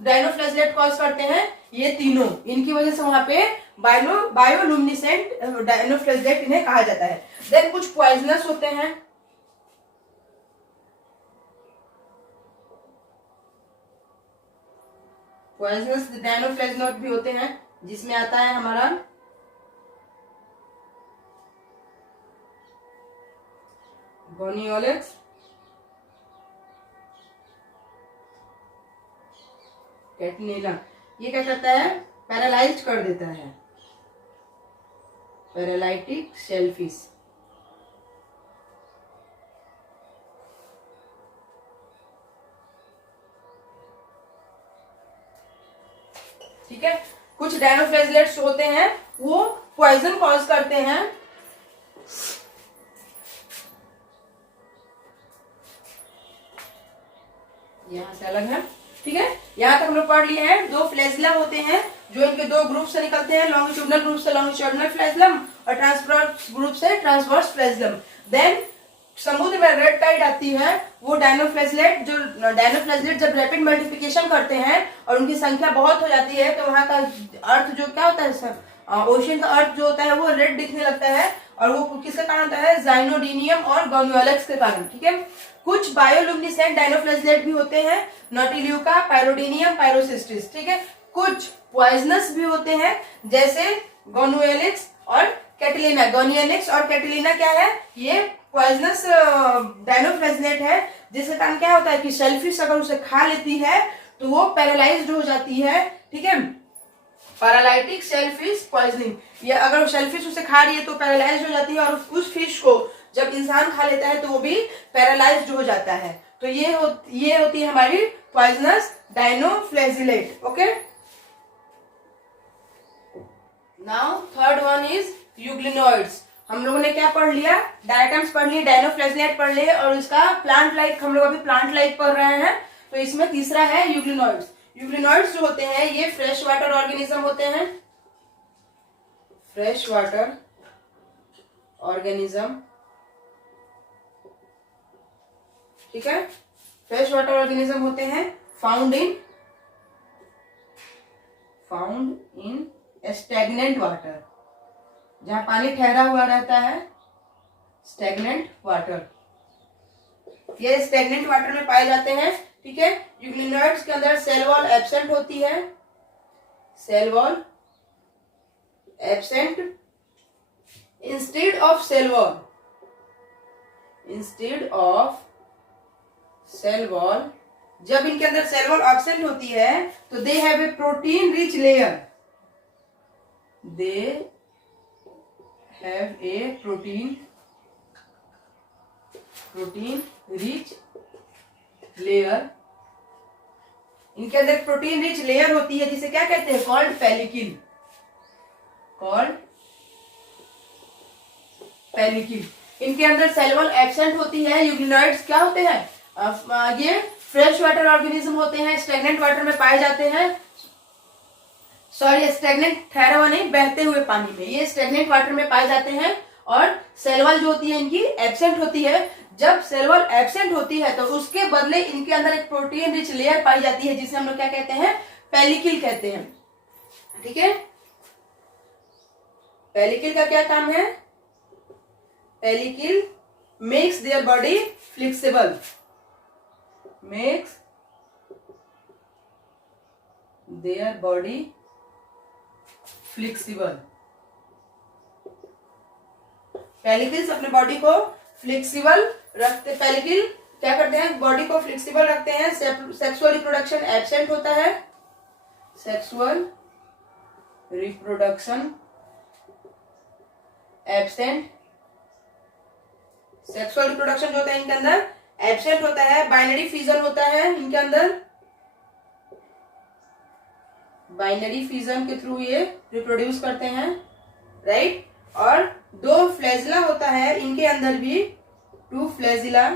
डायनोफ्लैजिलेट कॉज करते हैं, ये तीनों, इनकी वजह से वहां पे बायोल्यूमिनिसेंट डायनोफ्लैजिलेट इन्हें कहा जाता है। देन कुछ पॉइजनस होते हैं, पॉइजनस डायनोफ्लैजिलेट भी होते हैं, जिसमें आता है हमारा गोनियोलेक्स, कैटिनेला, ये क्या करता है, पैरालाइज कर देता है, पैरालाइटिक शेलफिश। ठीक है, कुछ डायनोफ्लेजिलेट्स होते हैं वो पॉइजन कॉज करते हैं। यहाँ से अलग है, ठीक है। यहाँ तक हम लोग पढ़ लिए हैं। दो फ्लैजिला होते हैं जो इनके दो ग्रुप से निकलते हैं, लॉन्गिट्यूडनल ग्रुप से लॉन्गिट्यूडनल फ्लैजिलम और ट्रांसवर्स ग्रुप से ट्रांसवर्स फ्लैजिलम। देन समुद्र में रेड टाइड आती है, वो डायनोफ्लैजिलेट जब रैपिड मल्टीप्लिकेशन करते हैं और उनकी संख्या बहुत हो जाती है तो वहां का अर्थ जो क्या होता है, ओशन का अर्थ जो होता है वो रेड दिखने लगता है, और वो किसके कारण होता है, जाइनोडीनियम और गोनियोलेक्स के कारण। ठीक है, कुछ बायोलुमिनेसेंट डायनोफ्लैजिलेट भी होते हैं, नोटिल्यूका, पायरोडीनियम, पायरोसिस्टिस। ठीक है, कुछ पॉइजनस भी होते हैं जैसे गोनियोलेक्स और कैटिलिना। गोनियोलेक्स और कैटिलिना क्या है, ये पॉइजनस डायनोफ्लैजिलेट है, जिसके कारण क्या होता है कि शेलफिश अगर उसे खा लेती है तो वो पैरालाइज्ड हो जाती है। ठीक है, पैरालाइटिक शेलफिश पॉइजनिंग, ये अगर शेलफिश उसे खा रही है तो पैरालाइज्ड हो जाती है, और उस फिश को जब इंसान खा लेता है तो वो भी पैरालाइज्ड हो जाता है। तो ये होती है हमारी poisonous dinoflagellate. Okay, now third one is euglenoids. हम लोगों ने क्या पढ़ लिया, डायटम्स पढ़ लिए, डायनोफ्लैजिलेट पढ़ लिए, और इसका प्लांट लाइक हम लोग अभी प्लांट लाइक पढ़ रहे हैं। तो इसमें तीसरा है यूग्लिनोइड्स। यूग्लिनोइड्स जो होते हैं ये फ्रेश वाटर ऑर्गेनिज्म होते हैं, फ्रेश वाटर ऑर्गेनिज्म। ठीक है, फ्रेश वाटर ऑर्गेनिज्म होते हैं, फाउंड इन स्टैग्नेंट वाटर, जहां पानी ठहरा हुआ रहता है, स्टैग्नेंट वाटर, ये स्टैग्नेंट वाटर में पाए जाते हैं। ठीक है, यूग्लिनोइड्स के अंदर सेल वॉल एब्सेंट होती है, cell wall absent. Instead of cell wall, जब इनके अंदर सेल वॉल एब्सेंट होती है तो they have a protein rich layer, protein rich layer. इनके अंदर प्रोटीन रिच लेयर होती है जिसे क्या कहते हैं, कॉल्ड पेलिकिल। इनके अंदर सेल वॉल एब्सेंट होती है। यूग्लिनोइड्स क्या होते हैं, ये फ्रेश वाटर ऑर्गेनिज्म होते हैं, स्टैग्नेंट वाटर में पाए जाते हैं। सॉरी, स्टैग्नेंट ठहरा हुआ नहीं, बहते हुए पानी में, ये स्टैग्नेंट वाटर में पाए जाते हैं। और सेल वॉल जो होती है इनकी एब्सेंट होती है। जब सेल वॉल एब्सेंट होती है तो उसके बदले इनके अंदर एक प्रोटीन रिच लेयर पाई जाती है जिसे हम लोग क्या कहते हैं, पेलिकिल कहते हैं। ठीक है, पेलिकिल का क्या काम है, पेलिकिल मेक्स देयर बॉडी फ्लेक्सिबल, पेलिकिल्स अपने बॉडी को फ्लेक्सिबल रखते, पेलिकिल क्या करते हैं, बॉडी को फ्लेक्सिबल रखते हैं। सेक्सुअल रिप्रोडक्शन एब्सेंट होता है, sexual reproduction absent. Sexual reproduction जो होता है इनके अंदर एब्सेंट होता है। बाइनरी फिजन होता है इनके अंदर, बाइनरी फिजन के थ्रू ये रिप्रोड्यूस करते हैं, राइट। और दो फ्लैजिला होता है इनके अंदर भी, 2 फ्लैजिला,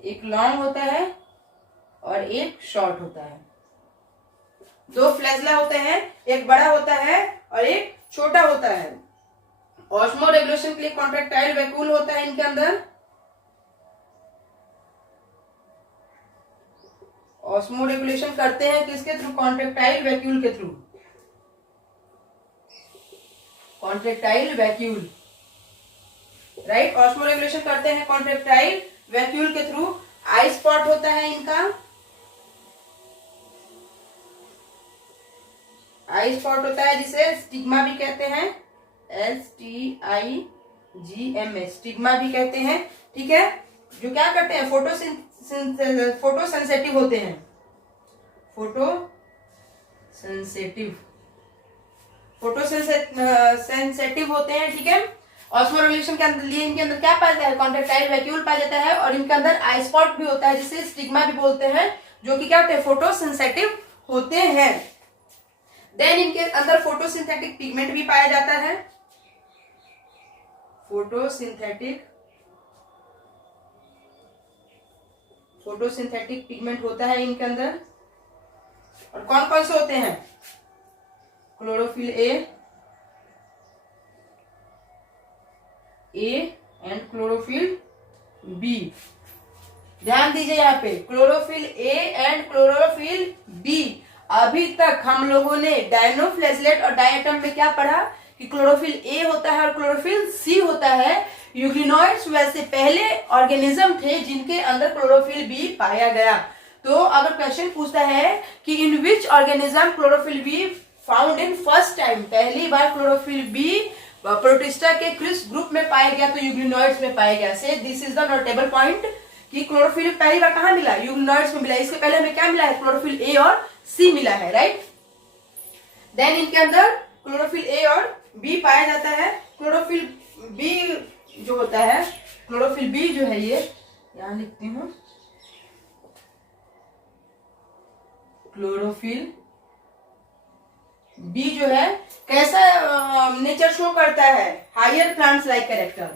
एक लॉन्ग होता है और एक शॉर्ट होता है। 2 फ्लैजिला होते हैं, एक बड़ा होता है और एक छोटा होता है। ऑस्मो रेगुलेशन के लिए कॉन्ट्रैक्टाइल वैक्यूल होता है इनके अंदर, ऑस्मो रेगुलेशन करते हैं किसके थ्रू, कॉन्ट्रैक्टाइल वैक्यूल के through, contractile vacuole, right. Osmo regulation करते हैं कॉन्ट्रैक्टाइल वैक्यूल के थ्रू। आई स्पॉट होता है इनका, आई स्पॉट होता है जिसे स्टिग्मा भी कहते हैं, STIGMA, स्टिग्मा भी कहते हैं, ठीक है। जो क्या करते हैं, फोटो सेंसिटिव होते हैं, फोटो सेंसिटिव होते हैं, ठीक है। ऑस्मोरेगुलेशन के अंदर लिए इनके अंदर क्या पाया जाता है, कॉन्ट्रेक्टाइल वैक्यूल पाया जाता है, और इनके अंदर आई स्पॉट भी होता है जिसे स्टिग्मा भी बोलते हैं, जो कि क्या होते हैं, फोटो सेंसिटिव होते हैं। देन इनके अंदर फोटोसिंथेटिक पिगमेंट भी पाया जाता है, फोटोसिंथेटिक पिगमेंट होता है इनके अंदर। और कौन कौन से होते हैं, chlorophyll A and chlorophyll B. ध्यान दीजिए यहाँ पे, chlorophyll A and chlorophyll B. अभी तक हम लोगों ने डायनोफ्लैजेलेट और डायटम में क्या पढ़ा कि क्लोरोफिल ए होता है और क्लोरोफिल सी होता है। यूग्लिनॉइड्स वैसे पहले ऑर्गेनिज्म थे जिनके अंदर क्लोरोफिल बी पाया गया। तो अगर क्वेश्चन पूछता है कि in which organism chlorophyll b found in first time, पहली बार क्लोरोफिल बी प्रोटिस्टा के क्रिस ग्रुप में पाया गया, तो यूग्लिनॉइड्स में पाया गया। So this is the notable point कि क्लोरोफिल पहली बार कहां मिला, यूग्लिनॉइड्स में मिला। इसके पहले हमें क्या मिला है, क्लोरोफिल ए और सी मिला है, राइट। देन इनके अंदर क्लोरोफिल ए और बी पाया जाता है। क्लोरोफिल बी जो होता है, क्लोरोफिल बी जो है, ये यहां लिखती हूं, क्लोरोफिल बी जो है कैसा नेचर शो करता है, higher plants like character,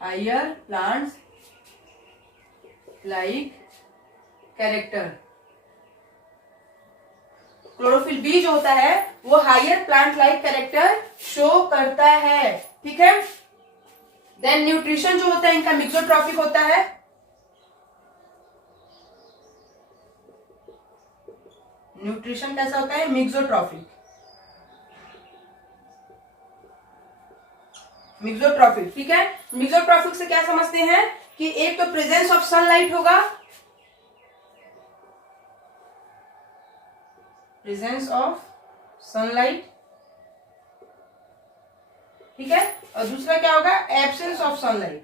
higher plants like character. Chlorophyll B जो होता है वो higher plant like character show करता है, ठीक है। देन न्यूट्रिशन जो होता है इनका मिक्सोट्रॉफिक होता है, न्यूट्रिशन कैसा होता है, मिक्सोट्रॉफिक, ठीक है। मिक्सोट्रॉफिक से क्या समझते हैं कि एक तो प्रेजेंस ऑफ सनलाइट होगा, प्रेजेंस ऑफ सनलाइट, ठीक है। और दूसरा क्या होगा, absence of sunlight,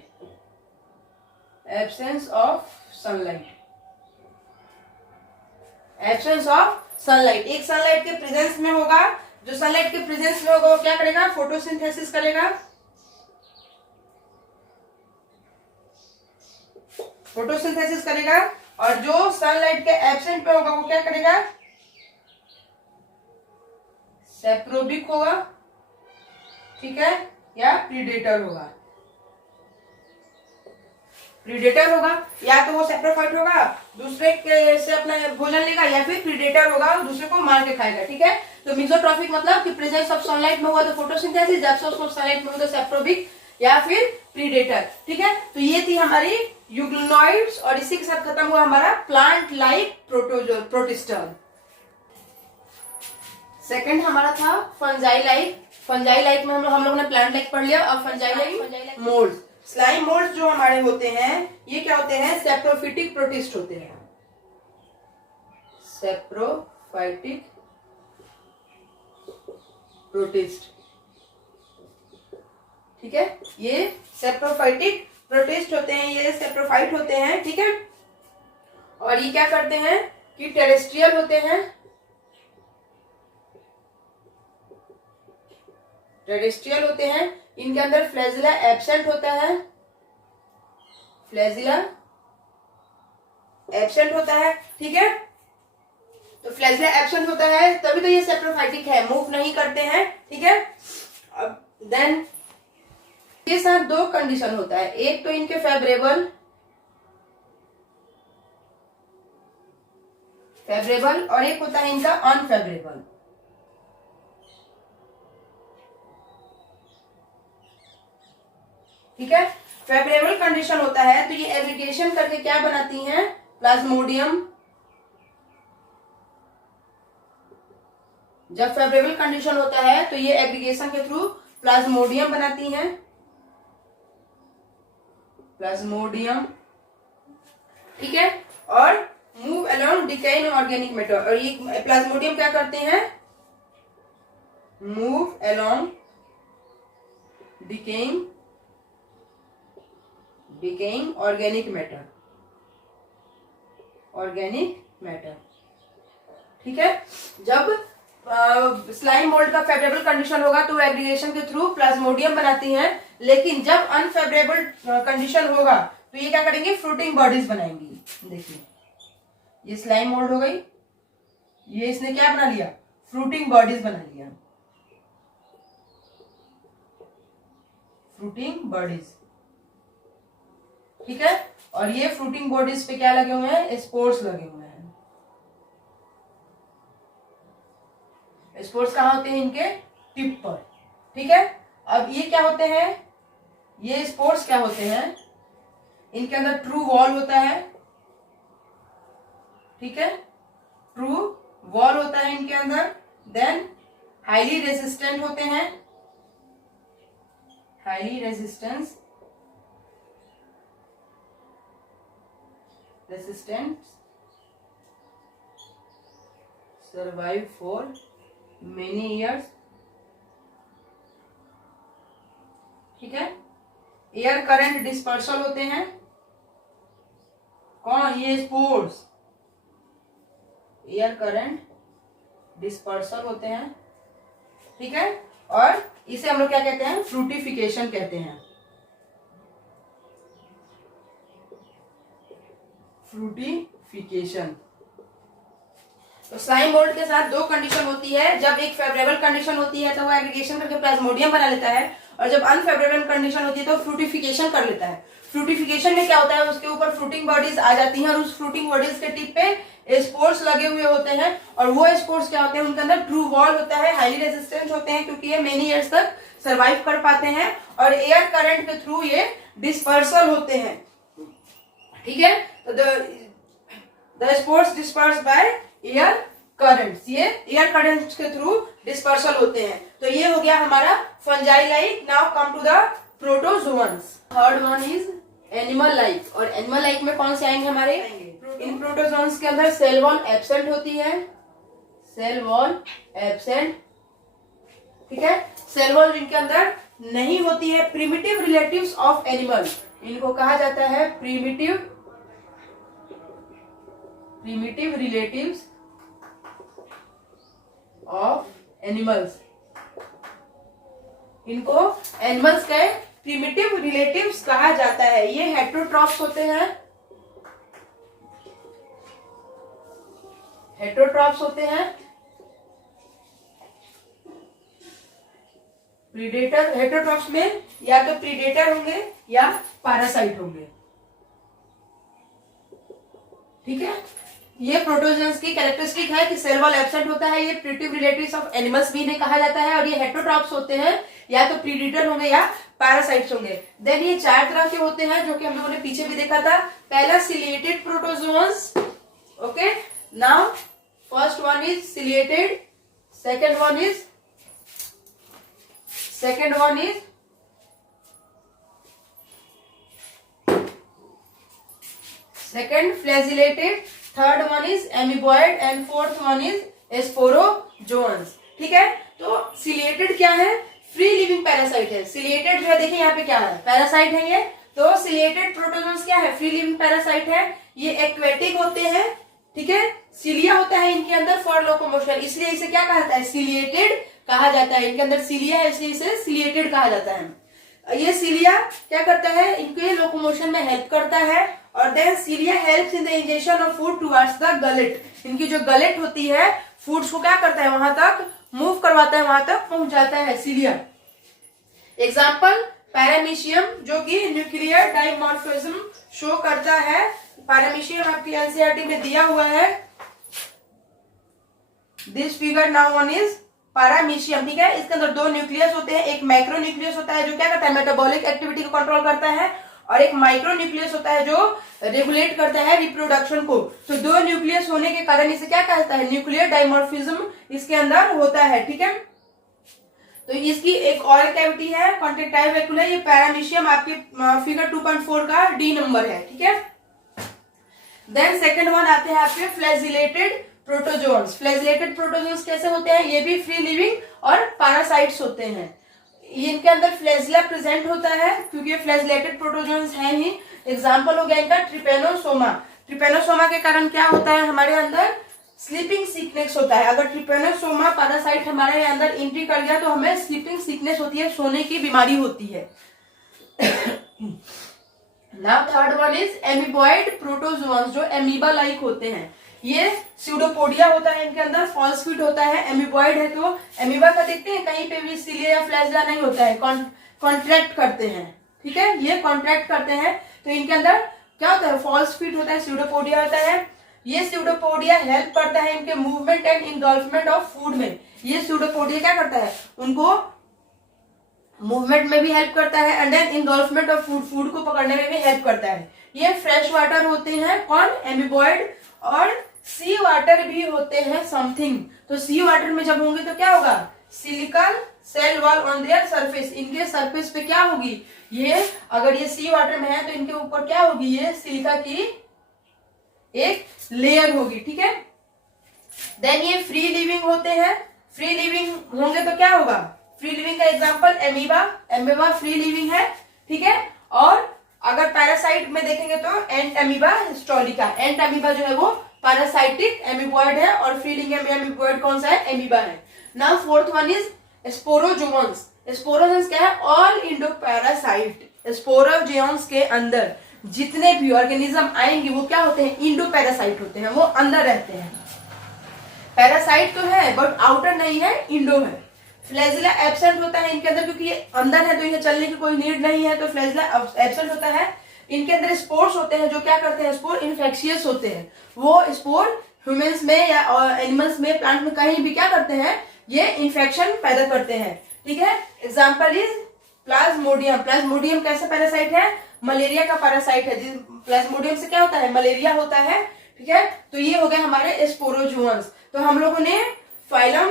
absence of sunlight, absence of sunlight. एक सनलाइट के प्रेजेंस में होगा, जो सनलाइट के प्रेजेंस में होगा वो क्या करेगा, फोटोसिंथेसिस करेगा, फोटोसिंथेसिस करेगा। और जो सनलाइट के एब्सेंट पे होगा वो क्या करेगा, सेप्रोबिक होगा, ठीक है, या प्रीडेटर होगा, प्रीडेटर होगा। या तो वो सेप्रोफाइट होगा, दूसरे के से अपना भोजन लेगा, या फिर प्रीडेटर होगा, दूसरे को मार के खाएगा, ठीक है। तो मिक्सोट्रॉफिक मतलब कि प्रेजेंस ऑफ सनलाइट में हुआ तो फोटोसिंथेसिस, एब्सेंस ऑफ सनलाइट में हुआ तो सेप्रोबिक या फिर प्रीडेटर, ठीक है। तो ये थी हमारी यूग्लिनॉइड्स, और इसी के साथ खत्म हुआ हमारा प्लांट लाइक प्रोटिस्टा। सेकंड हमारा था फंजाई लाइक। फंजाई लाइक में हम लोगों ने प्लांट लाइक पढ़ लिया। अब fungi like mould, slime mould जो हमारे होते हैं, ये क्या होते हैं, सेप्रोफिटिक प्रोटिस्ट होते हैं, सेप्रोफाइटिक प्रोटिस्ट, ठीक है। ये सेप्रोफाइटिक प्रोटिस्ट होते हैं, ये सेप्रोफाइट होते हैं, ठीक है। और ये क्या करते हैं कि टेरेस्ट्रियल होते हैं, टेरेस्ट्रियल होते हैं। इनके अंदर फ्लैजिला एब्सेंट होता है, फ्लैजिला एब्सेंट होता है, ठीक है। तो फ्लैजिला एब्सेंट होता है तभी तो ये सेप्रोफाइटिक है, मूव नहीं करते हैं, ठीक है। अब देन ये साथ दो कंडीशन होता है, एक तो इनके फेवरेबल और एक होता है इनका अनफेवरेबल, ठीक है। फेवरेबल कंडीशन होता है तो ये एग्रीगेशन करके क्या बनाती हैं, प्लाज्मोडियम। जब फेवरेबल कंडीशन होता है तो ये एग्रीगेशन के थ्रू प्लाज्मोडियम बनाती हैं, प्लाज्मोडियम, ठीक है। और move along decaying organic matter. और ये प्लाज्मोडियम क्या करते हैं, move along decaying organic matter. ठीक है, जब स्लाइम मोल्ड का फेवरेबल कंडीशन होगा तो एग्रीगेशन के थ्रू प्लाज्मोडियम बनाती हैं, लेकिन जब अनफेवरेबल कंडीशन होगा तो ये क्या करेंगे, फ्रूटिंग बॉडीज बनाएंगी। देखिए ये स्लाइम मोल्ड हो गई, ये इसने क्या बना लिया, फ्रूटिंग बॉडीज बना लिया, फ्रूटिंग बॉडीज। ठीक है, और ये फ्रूटिंग बॉडीज पे क्या लगे हुए हैं, स्पोर्स लगे हुए हैं। स्पोर्स कहाँ होते हैं, इनके टिप पर। ठीक है, अब ये क्या होते हैं, ये स्पोर्स क्या होते हैं, इनके अंदर ट्रू वॉल होता है। ठीक है, ट्रू वॉल होता है इनके अंदर। देन हाईली रेजिस्टेंट होते हैं, highly resistant survive for many years. ठीक है, एयर करंट डिस्पर्सल होते हैं। कौन, ये स्पोर्स एयर करंट डिस्पर्सल होते हैं। ठीक है, और इसे हम लोग क्या कहते हैं, फ्रूटिफिकेशन कहते हैं, फ्रूटिफिकेशन। तो स्लाइम मोल्ड के साथ दो कंडीशन होती है, जब एक फेवरेबल कंडीशन होती है तो वो एग्रीगेशन करके प्लाज्मोडियम बना लेता है, और जब अनफेवरेबल कंडीशन होती है तो फ्रूटिफिकेशन कर लेता है। फ्रूटिफिकेशन में क्या होता है, उसके ऊपर फ्रूटिंग बॉडीज आ जाती हैं और उस फ्रूटिंग बॉडीज के टिप पे स्पोर्स लगे हुए होते हैं, और वो स्पोर्स क्या होते हैं, उनके अंदर ट्रू वॉल होता है, हाईली रेजिस्टेंट होते हैं क्योंकि ये मेनी ईयर्स तक सर्वाइव कर पाते हैं, और एयर करंट के थ्रू ये डिस्पर्सल होते हैं। ठीक है, तो the spores disperse by air currents, ये एयर करंट्स के थ्रू डिस्पर्सल होते हैं। तो ये हो गया हमारा fungi like. Now come to the protozoans. Third one is animal like, और एनिमल लाइक में कौन से आएंगे हमारे, इन प्रोटोजोअन्स के अंदर सेल वॉल एब्सेंट होती है, सेल वॉल एब्सेंट। ठीक है, सेल वॉल इनके अंदर नहीं होती है। प्रिमिटिव रिलेटिव्स ऑफ एनिमल, इनको कहा जाता है प्रिमिटिव रिलेटिव्स ऑफ एनिमल्स। इनको एनिमल्स के प्रिमिटिव रिलेटिव्स कहा जाता है। ये हेटेरोट्रॉफ्स होते हैं, हेटेरोट्रॉफ्स होते हैं। प्रीडेटर, हेटेरोट्रॉफ्स में या तो प्रीडेटर होंगे या पैरासाइट होंगे। ठीक है, ये प्रोटोजोअन्स की कैरेक्टरिस्टिक है कि सेल वॉल एब्सेंट होता है, ये प्रिमिटिव रिलेटिव्स ऑफ एनिमल्स भी इन्हें कहा जाता है, और ये हेटेरोट्रॉफ्स होते हैं, या तो प्रीडेटर होंगे या पैरासाइट्स होंगे। देन ये चार तरह के होते हैं जो कि हम लोगों ने पीछे भी देखा था। पहला ciliated protozoans. Okay, now first one is ciliated, second one is flagellated, third one is amoeboid and fourth one is स्पोरोजोअन्स। ठीक है, तो सिलिएटेड क्या है, फ्री लिविंग पैरासाइट है। सिलिएटेड जो है, देखिए यहाँ पे क्या है, पैरासाइट है ये। तो सिलिएटेड प्रोटोजोअन्स क्या है, फ्री लिविंग पैरासाइट है। ये एक्वेटिक होते हैं। ठीक है, सिलिया होता है इनके अंदर फॉर लोकोमोशन, इसलिए इसे क्या कहा जाता है, सिलिएटेड कहा जाता है। इनके अंदर सिलिया है इसलिए इसे सिलिएटेड कहा जाता है। ये सिलिया क्या करता है, इनके लोकोमोशन में हेल्प करता है, और then cilia helps in the injection of food towards the gullet. इनकी जो गलेट होती है, फूड्स को क्या करता है, वहां तक मूव करवाता है, वहां तक पहुंचाता है सिलिया। एग्जाम्पल पैरामीशियम, जो कि न्यूक्लियर डाइमॉर्फिज्म शो करता है। पैरामीशियम आपकी एनसीईआरटी में दिया हुआ है, this figure now one is paramecium. ठीक है, इसके अंदर दो न्यूक्लियस होते हैं, एक मैक्रो न्यूक्लियस होता है जो क्या करता है, मेटाबॉलिक एक्टिविटी को कंट्रोल करता है, और एक माइक्रो न्यूक्लियस होता है जो रेगुलेट करता है रिप्रोडक्शन को। तो दो न्यूक्लियस होने के कारण इसे क्या कहता है, न्यूक्लियर डाइमॉर्फिज्म इसके अंदर होता है। ठीक है, तो इसकी एक ऑरल कैविटी है, कॉन्ट्रैक्टाइल वैक्यूल है। ये पैरामीशियम आपके फिगर 2.4 का डी नंबर है। ठीक है, देन सेकंड वन आते हैं आपके फ्लैजिलेटेड प्रोटोजोन्स, फ्लैजिलेटेड प्रोटोजोन्स कैसे होते हैं, ये भी फ्री लिविंग और पैरासाइट्स होते हैं। इनके अंदर फ्लैजिला प्रेजेंट होता है क्योंकि ये फ्लैजिलेटेड प्रोटोजोन्स हैं ही। एग्जांपल हो गया इनका ट्रिपेनोसोमा। ट्रिपेनोसोमा के कारण क्या होता है, हमारे अंदर स्लीपिंग सिकनेस होता है। अगर ट्रिपेनोसोमा पैरासाइट हमारे अंदर एंट्री कर गया तो हमें स्लीपिंग सिकनेस होती है, सोने की बीमारी होती है। Now third one is amoeboid protozoans, जो एमीबा लाइक होते हैं। ये स्यूडोपोडिया होता है इनके अंदर, फॉल्स फीट होता है, एमीबॉइड है। तो एमीबा का देखते हैं कहीं पे भी सिलिया या फ्लैजिला नहीं होता है, कॉन्ट्रैक्ट करते हैं, ठीक है, ये कॉन्ट्रैक्ट करते हैं। तो इनके अंदर क्या होता है, फॉल्स फीट होता है, स्यूडोपोडिया होता है। ये स्यूडोपोडिया हेल्प करता है इनके मूवमेंट एंड इंगल्फमेंट ऑफ फूड में। ये स्यूडोपोडिया क्या करता है, उनको मूवमेंट में भी हेल्प करता है and then engulfment of food, food को पकड़ने में भी हेल्प करता है। ये फ्रेश वाटर होते हैं, कौन, एमीबॉइड। और सी वाटर भी होते हैं समथिंग। तो सी वाटर में जब होंगे तो क्या होगा, silica cell wall on their surface, इनके सरफेस पे क्या होगी, ये अगर ये सी वाटर में है तो इनके ऊपर क्या होगी, ये सिलिका की एक लेयर होगी, ठीक है। देन ये फ्री लिविंग होते हैं। फ्री लिविंग होंगे तो क्या होगा, फ्री लिविंग का example amoeba, amoeba free living है, ठीक है। और अगर पैरासाइट में देखेंगे तो एंट एमीबा हिस्टोरिका, एंट एमीबा जो है वो पैरासाइटिक एमीबॉइड है और फ्री लिविंग एमीबॉइड कौन सा है, एमीबा है। Now fourth one is sporozoans. Sporozoans क्या है, ऑल इंडो पैरासाइट। स्पोरोजोन्स के अंदर जितने भी ऑर्गेनिज्म आएंगे वो क्या होते हैं, इंडो पैरासाइट होते हैं, वो अंदर रहते हैं। पैरासाइट तो है बट आउटर नहीं है, इंडो है। फ्लैजिला एब्सेंट होता है इनके अंदर क्योंकि ये अंदर है तो इन्हें चलने की कोई नीड नहीं है, तो फ्लैजिला एब्सेंट होता है। इनके अंदर स्पोर्स होते हैं जो क्या करते हैं, स्पोर इन्फेक्शियस होते हैं। वो स्पोर ह्यूमंस में या एनिमल्स में, प्लांट में कहीं भी क्या करते हैं, ये इन्फेक्शन पैदा करते हैं, ठीक है। Example is Plasmodium. प्लाज्मोडियम कैसा पैरासाइट है, मलेरिया का पैरासाइट है। प्लाज्मोडियम से क्या होता है, मलेरिया होता है, ठीक है। तो ये हो गए हमारे स्पोरोजोन्स। तो हम लोगों ने फाइलम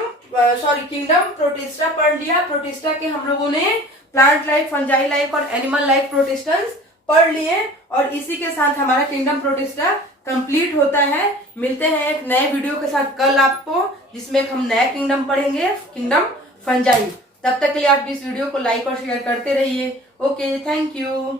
किंगडम प्रोटिस्टा पढ़ लिया। प्रोटिस्टा के हम लोगों ने प्लांट लाइक, फंजाई लाइक और एनिमल लाइक प्रोटिस्टन्स पढ़ लिए और इसी के साथ हमारा किंगडम प्रोटिस्टा कंप्लीट होता है। मिलते हैं एक नए वीडियो के साथ कल आपको, जिसमें हम नया किंगडम पढ़ेंगे, किंगडम फंजाई। तब तक के लिए आप इस वीडियो को लाइक और शेयर करते रहिए। Okay, thank you.